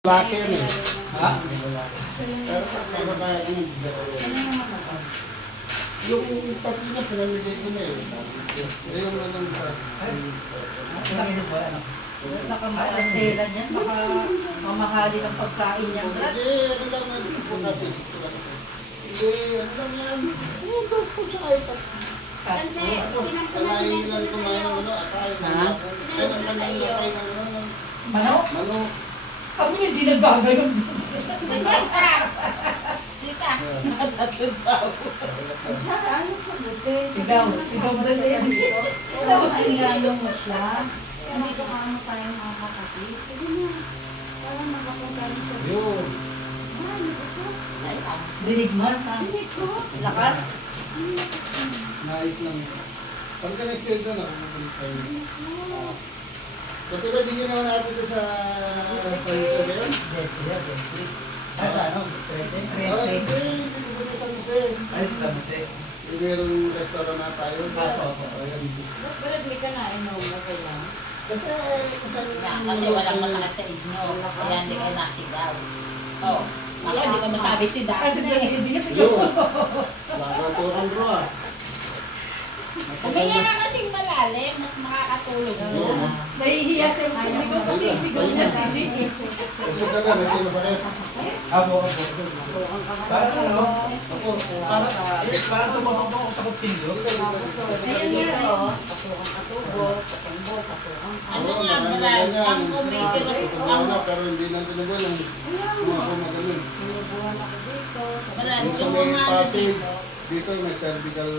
Laki yan eh. Ha? Pero sa kaya ko yung pati na pinamigay ko na eh. Yung anong Nakamasela niyan, baka mamahali ng pagkain niyan. Hindi, ano lang ang po natin. Hindi, ano lang yan. Kung sa kayo pa. Sanse, pinagpamasinan ko na sa'yo. Sinanong ko sa'yo. Manok. Kami hindi nagbagayon. Sita! Sita! Natatlong tao. Sigaw mo na yan. Ang mo siya. Hindi ko kamo tayo mga kapatid. Sige na. Parang makapunta rin siya. Yun. Dinig mo. Dinig ko. Lakas. Nais lang yun. Pag ka-next na, nakakabalik tayo. Kasi ba bigyan naman natin ito sa palito na yun? Sa ano? 13? Hindi ko sa Jose. Ay, sa Jose. Merong restaurant na tayo. Ba't may kanain mo? Okay lang. Kasi walang masakit sa inyo. Kaya hindi kayo nasigaw. Oh, ako hindi ko masabi si Dad. Kasi hindi na Yun. Nakakaturan bro ah. Huminga ka kasing malalim, mas makakatulog mo. nahihiya siya sa ko kasi sigaw niya. Gusto ka na, nagkino pa rin. Apo. Parang ano? Ako, parang tumutok ako sa kutsilyo. Ayan nga o. Pasukang katubo, patumbo, pasukang Ano nga, Brad? Ang kumikiro, Pero hindi na tinubuan ang mga kumagaling. Sinubuhan ako dito. Brad, Yung sa yung may mga Pasig, dito may cervical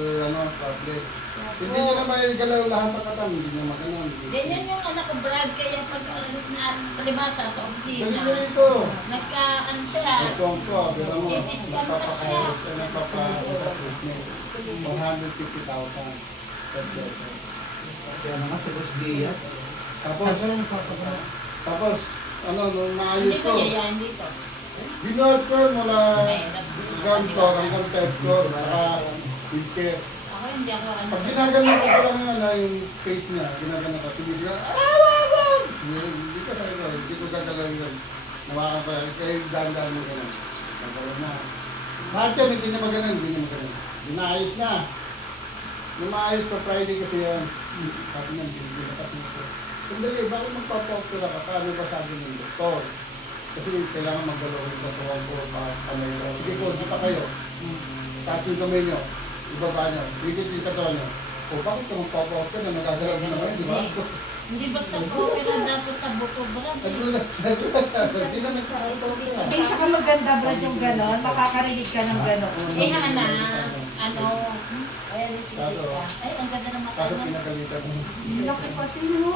problem. Hindi nyo na may galaw lahat ng katang, hindi nyo maganon. Ganyan yung anak ko, Brad, kaya pag palibasa sa opisina, Ganito ito. nagka-ano siya, Ito ang po, pero mo, CT scan pa siya. nagpapakita 150,000. Kaya naman si Boss Gia. Tapos, ano, nung hindi maayos ko ko, yayain dito. binord ko mula Kasi, ground floor hanggang third floor, naka-wheelchair. ako hindi ako ano. Pag ginagano ko lang nga yung face niya, ginagano ko, tumigil ka, awawawag! Hindi ka talaga, hindi ko gagalawin yun. Nawakan ko yan, kaya dahan-dahan mo ganun. Nagalaw na. Lahat yun, hindi na maganon, hindi na maganon. Binaayos na. Nung maayos ko Friday kasi yan, sabi niya, hindi na tapos ko. Sandali, bakit magpapa-opera ka? Paano ba sabi ng doktor? Kasi kailangan magdalaw yung katuwang ko, kamay ko. Sige po, di pa kayo. Tapos yung kamay nyo, ibaba nyo, dito yung katawan nyo. O bakit ka magpapa-opera na nagagalaw mo naman, di ba? Hindi basta po kailan dapat sa buko, Brad. Nagulat hindi na nagpapa-opera. Hindi siya ka maganda, Brad, yung gano'n. Makakarinig ka ng gano'n. Eh, Hana, ano, ayan, sige ka. Ay, ang ganda ng mata Kaso niya. pinagalitan mo. Laki pati mo.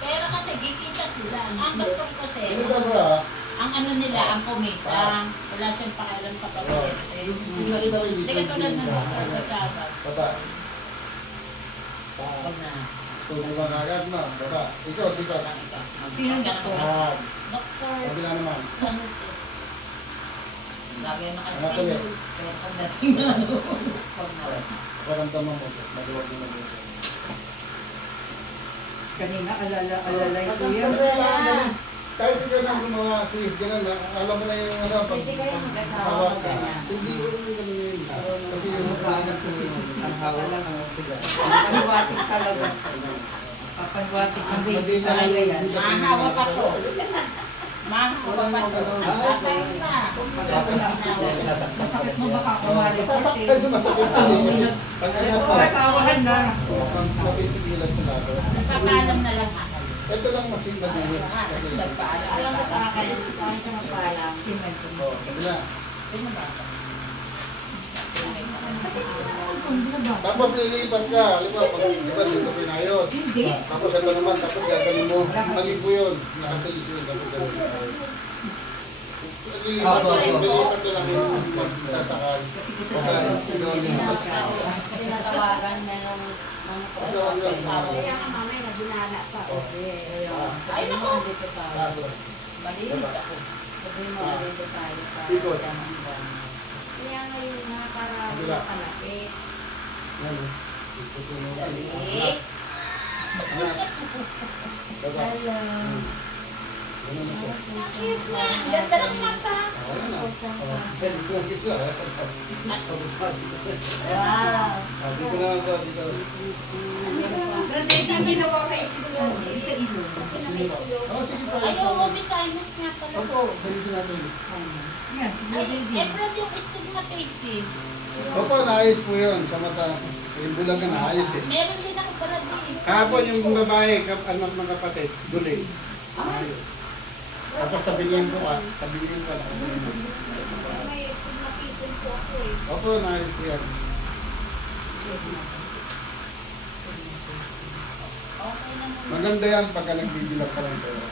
Pero kasi kikita sila. Ang doktor kasi, Ano ka ba? ang ano nila, ang kumita. Wala siyang pakialam sa pasyente. Yung nakita mo yung Hindi ka tulad ng doktor ka sa atas. Baba. Huwag na. Tumo ka agad na. Baba. Ikaw, ikaw. Lang ito. Sino ang doktor? Doktor, Kabila naman. San Jose. Lagi na Ano naka-schedule. Pero pagdating na ano, huwag na. Paramdaman mo. Maluwag mo na. Kanina, alalay ko yan. Kahit ikaw na mga Swiss, gano'n na, alam mo na yung ano, pag Pwede kayo mag-asawa hawak ka. ganyan. Hindi ko rin ganun yun. Kasi yung mukhaan ko ang hawak ng tiga. Papanwating talaga. Papanwating ang baby talaga yan. Mahawak ako. Mahawak ako. Tatay na. Masakit mo baka kumari kasi. Ay, dumasakit sa inyo. Pag angat mo, Kasawahan na. ang napipigilan ko lahat. Nagpapaalam na lang ako. Ito lang masin na din. Nagpaalam. Alam mo sa akin, sa akin ka magpaalam. Oo, kabila. Pinabasa. Tapos lilipat ka, halimbawa, pag iba dito pinayot. Hindi. Tapos ito naman, tapos gagawin mo. Mali po yun. Nakasalis yun, tapos gagawin mo. Lilipat ko, lilipat ko lang yung magsasakal. Kasi gusto niya Tinatawagan na nung kaya nga mamaya na ginala pa. Okay. Ay, naku. Dito tayo. Tapos, Malinis ako. Sabi mo, dito tayo pa. Ikot. Kaya ngayon na para Kabila. makalapit. yan o. Itutunan ko. Dali. Anak. Baba. Hello. Ganun na siya. Cute nga. Ang ganda ng mata. Wala na. Pwede ko lang dito. Wow. Dito na ako dito. Pero yung ginawa ko sa ilo. Kasi na may sulo. Sige pa. Ayaw, may sinus nga pala. Opo, galisin natin. Yan, si Ay, baby. Efrat yung stigmatism. Opo, naayos po yun sa mata. Yung bulaga naayos eh. Meron din ako para din. Kahapon yung babae, anak ng kapatid, duli. Ayos. Tapos tabingin ko ka. Tabingin ko na. May stigmatism po ako eh. Opo, naayos po yan. Okay naman. Maganda yan pagka nagbibilang ka lang pera.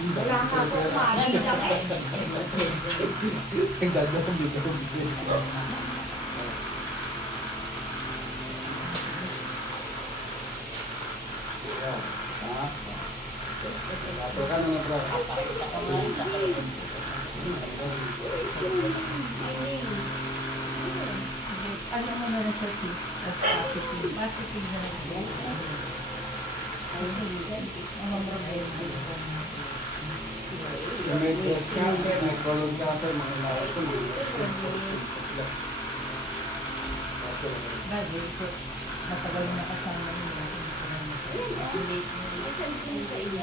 Wala nga po, mali lang eh. Ang ganda ko dito. Ato ka na bro. Ano mo na lang sa sis? As positive. Positive na lang siya. Ang problema. May breast cancer, may colon cancer, mga lahat ko. Bagay ko. Matagal na kasama nila. Isang din sa inyo.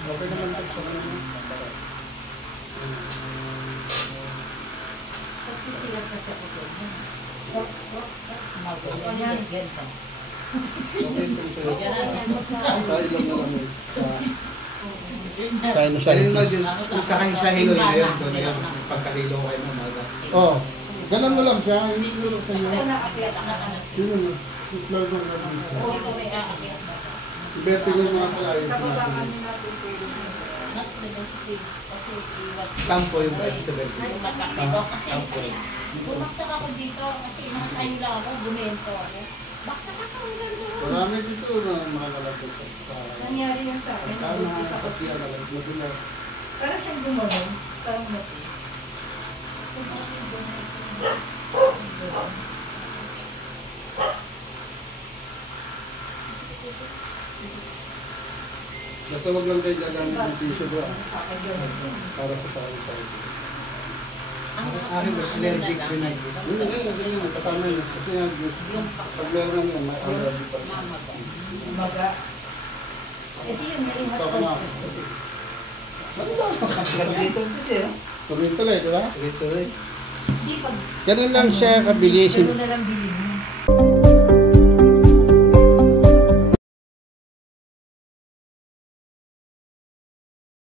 Okay naman ito sa kanila. Pagsisilat ka sa kuko. Maganda yan. Ganda. Okay ito sa'yo. Sa ilong na lang yun. Sa yun na dyan, sa kanya sa hilo yun, doon na yun, pagkahilo kayo na maga. Oh, ganun mo lang siya. Ako na akyat ang anak. Yun na. Itlog mo na lang. Oo, ito may aakyat. Bete ko mga kalayos Sa baba natin. kami natin pwede. Mas level 6 kasi iwas. Sampo yung kahit sa birthday. Yung matapito. Kasi bumaksak ako dito kasi nakatayo lang ako, bumento ako. Baksak ako ang ganda. Marami dito na mga lalapit sa Nangyari yan sa akin. Tama, Isa ko kasi ano, madulas. para siyang gumanon. Parang mati. Basta wag lang kayo gagamit ng tissue bro. Para sa tayo. Aking allergic rhinitis. Yun, ganyan, kasama yun. Kasi yan, pag meron yan, may allergy pa. Mamaga. Umaga. Ito yun, may hot Ito na. Dito kasi, no? Tuloy-tuloy, di ba? Tuloy-tuloy. Hindi pag Ganun lang siya kabilis. Pero na lang bilhin mo.